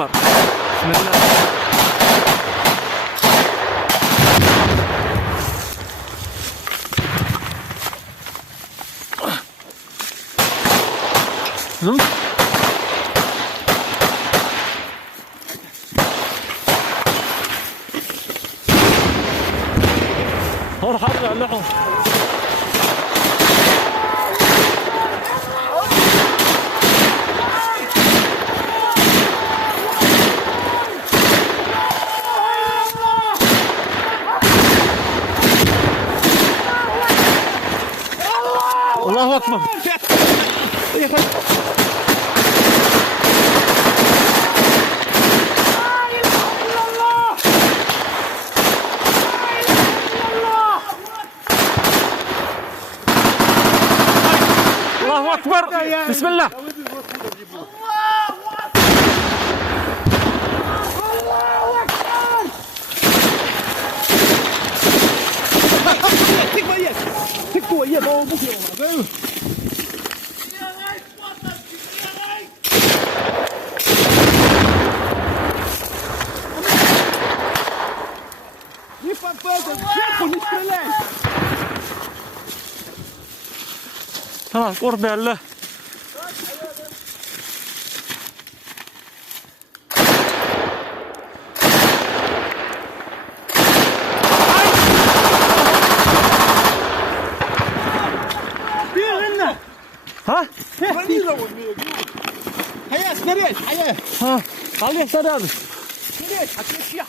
أكبر. بسم الله. هون حرق اللحم. الله أكبر. الله أكبر. بسم الله. ها قرب الله. ها؟ حياة سريع حياة. ها خليه سريع. سريع حتى الشيء